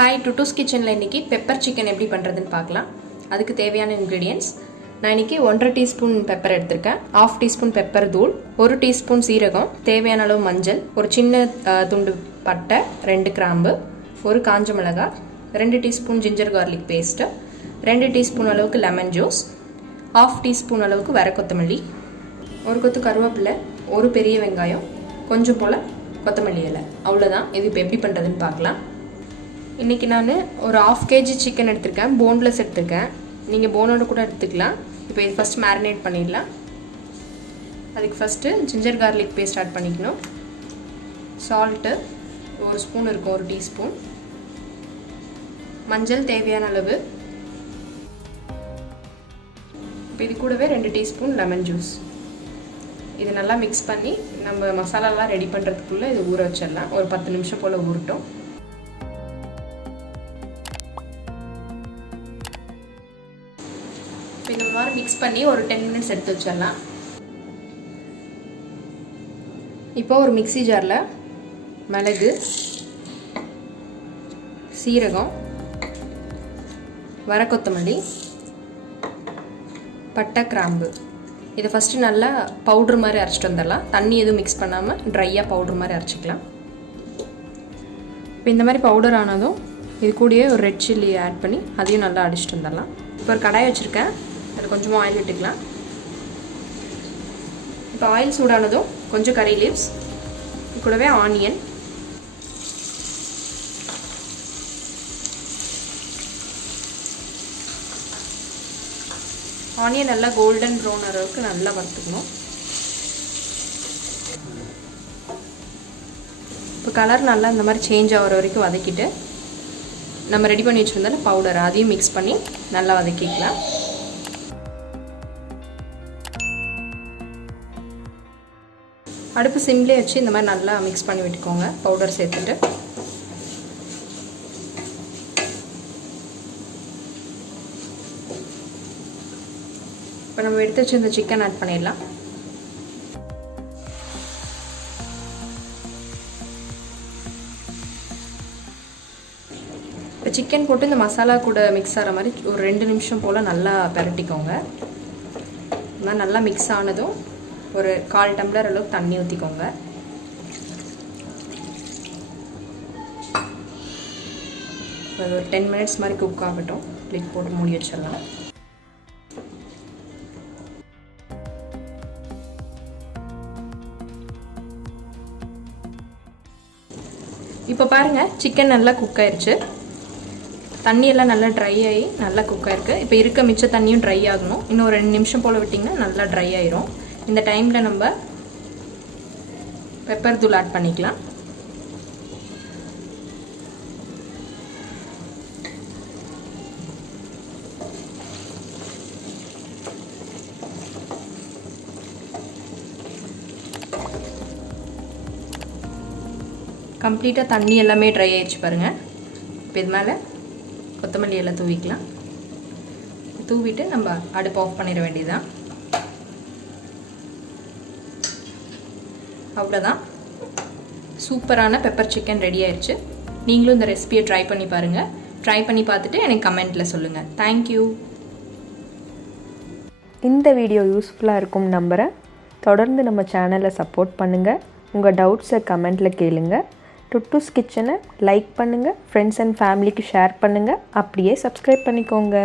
Hi டுட்டூஸ் கிச்சனில் இன்றைக்கி pepper chicken எப்படி பண்ணுறதுன்னு பார்க்கலாம். அதுக்கு தேவையான இன்க்ரீடியன்ட்ஸ் நான் இன்றைக்கி 1.5 டீஸ்பூன் பெப்பர் எடுத்திருக்கேன், 1/2 டீஸ்பூன் பெப்பர் தூள், 1 டீஸ்பூன் சீரகம், தேவையான அளவு மஞ்சள், ஒரு சின்ன துண்டு பட்டை, 2 கிராம்பு, ஒரு காஞ்ச மிளகாய், 2 teaspoon ginger garlic paste, 2 teaspoon அளவுக்கு லெமன் ஜூஸ், 1/2 டீஸ்பூன் அளவுக்கு வர கொத்தமல்லி, ஒரு கொத்து கருவேப்பிலை, ஒரு பெரிய வெங்காயம், கொஞ்சம் போல் கொத்தமல்லி இலை. அவ்வளோதான். இது இப்போ எப்படி பண்ணுறதுன்னு பார்க்கலாம். இன்றைக்கி நான் ஒரு 1/2 kg சிக்கன் எடுத்திருக்கேன், போன்லெஸ் எடுத்திருக்கேன். நீங்கள் போனோட கூட எடுத்துக்கலாம். இப்போ இது ஃபஸ்ட் மேரினேட் பண்ணிடலாம். அதுக்கு first ginger garlic paste add பண்ணிக்கணும். சால்ட்டு ஒரு ஸ்பூன் இருக்கும், 1 டீஸ்பூன். மஞ்சள் தேவையான அளவு. இப்போ இது கூடவே 2 டீஸ்பூன் லெமன் ஜூஸ். இது நல்லா மிக்ஸ் பண்ணி நம்ம மசாலாலாம் ரெடி பண்ணுறதுக்குள்ளே இது ஊற வச்சிடலாம். ஒரு 10 நிமிஷம் போல் ஊறட்டும். இந்த மாதிரி மிக்ஸ் பண்ணி ஒரு 10 மினிட்ஸ் எடுத்து வச்சிடலாம். இப்போ ஒரு மிக்ஸி ஜாரில் மிளகு, சீரகம், வர கொத்தமல்லி, பட்டை, கிராம்பு இதை ஃபஸ்ட்டு நல்லா பவுட்ரு மாதிரி அரைச்சிட்டு வந்துடலாம். தண்ணி எதுவும் மிக்ஸ் பண்ணாமல் ட்ரையாக பவுட்ரு மாதிரி அரைச்சிக்கலாம். இப்போ இந்த மாதிரி பவுடர் ஆனதும் இது கூடயே ஒரு ரெட் சில்லி ஆட் பண்ணி அதையும் நல்லா அடிச்சுட்டு வந்துடலாம். இப்போ ஒரு கடாய் வச்சுருக்கேன், அதில் கொஞ்சமாக ஆயில் விட்டுக்கலாம். இப்போ ஆயில் சூடானதும் கொஞ்சம் கறி லீவ்ஸ், கூடவே ஆனியன், ஆனியன் நல்லா கோல்டன் ப்ரௌன் அளவுக்கு நல்லா வறுத்துக்கணும். இப்போ கலர் நல்லா இந்த மாதிரி சேஞ்ச் ஆகிற வரைக்கும் வதக்கிட்டு நம்ம ரெடி பண்ணி வச்சுருந்தாலும் பவுடர் அதையும் மிக்ஸ் பண்ணி நல்லா வதக்கிக்கலாம். அடுப்பு சிம்லே வச்சு இந்த மாதிரி நல்லா மிக்ஸ் பண்ணி விட்டுக்கோங்க. பவுடர் சேர்த்துட்டு இப்போ நம்ம எடுத்து வச்சு இந்த சிக்கன் ஆட் பண்ணிடலாம். இப்போ சிக்கன் போட்டு இந்த மசாலா கூட மிக்ஸ் ஆகிற மாதிரி ஒரு 2 நிமிஷம் போல் நல்லா பரட்டிக்கோங்க. இந்த மாதிரி நல்லா மிக்ஸ் ஆனதும் ஒரு 1/4 டம்ளர் அளவுக்கு தண்ணி ஊற்றிக்கோங்க. அது ஒரு 10 மினிட்ஸ் மாதிரி குக் ஆகட்டும். லிட் போட்டு மூடி வச்சிடலாம். இப்போ பாருங்கள், சிக்கன் நல்லா குக் ஆயிடுச்சு. தண்ணியெல்லாம் நல்லா ட்ரை ஆகி நல்லா குக் ஆகிருக்கு. இப்போ இருக்க மிச்ச தண்ணியும் ட்ரை ஆகணும். இன்னும் ஒரு 2 நிமிஷம் போல் விட்டிங்கன்னா நல்லா ட்ரை ஆயிரும். இந்த டைமில் நம்ம பெப்பர் தூள் ஆட் பண்ணிக்கலாம். கம்ப்ளீட்டாக தண்ணி எல்லாமே ட்ரை ஆயிடுச்சு பாருங்கள். இப்போ இது மேலே கொத்தமல்லி எல்லாம் தூவிக்கலாம். தூவிட்டு நம்ம அடுப்பு ஆஃப் பண்ணிட வேண்டியதுதான். அவ்வளோதான், சூப்பரான பெப்பர் சிக்கன் ரெடி ஆயிடுச்சு. நீங்களும் இந்த ரெசிபியை ட்ரை பண்ணி பாருங்கள். ட்ரை பண்ணி பார்த்துட்டு எனக்கு கமெண்ட்டில் சொல்லுங்கள். தேங்க்யூ. இந்த வீடியோ யூஸ்ஃபுல்லாக இருக்கும் நம்புகிறேன். தொடர்ந்து நம்ம சேனலை சப்போர்ட் பண்ணுங்கள். உங்கள் டவுட்ஸை கமெண்ட்டில் கேளுங்க. டுட்டூஸ் கிச்சனை லைக் பண்ணுங்கள், ஃப்ரெண்ட்ஸ் அண்ட் ஃபேமிலிக்கு ஷேர் பண்ணுங்கள், அப்படியே சப்ஸ்கிரைப் பண்ணிக்கோங்க.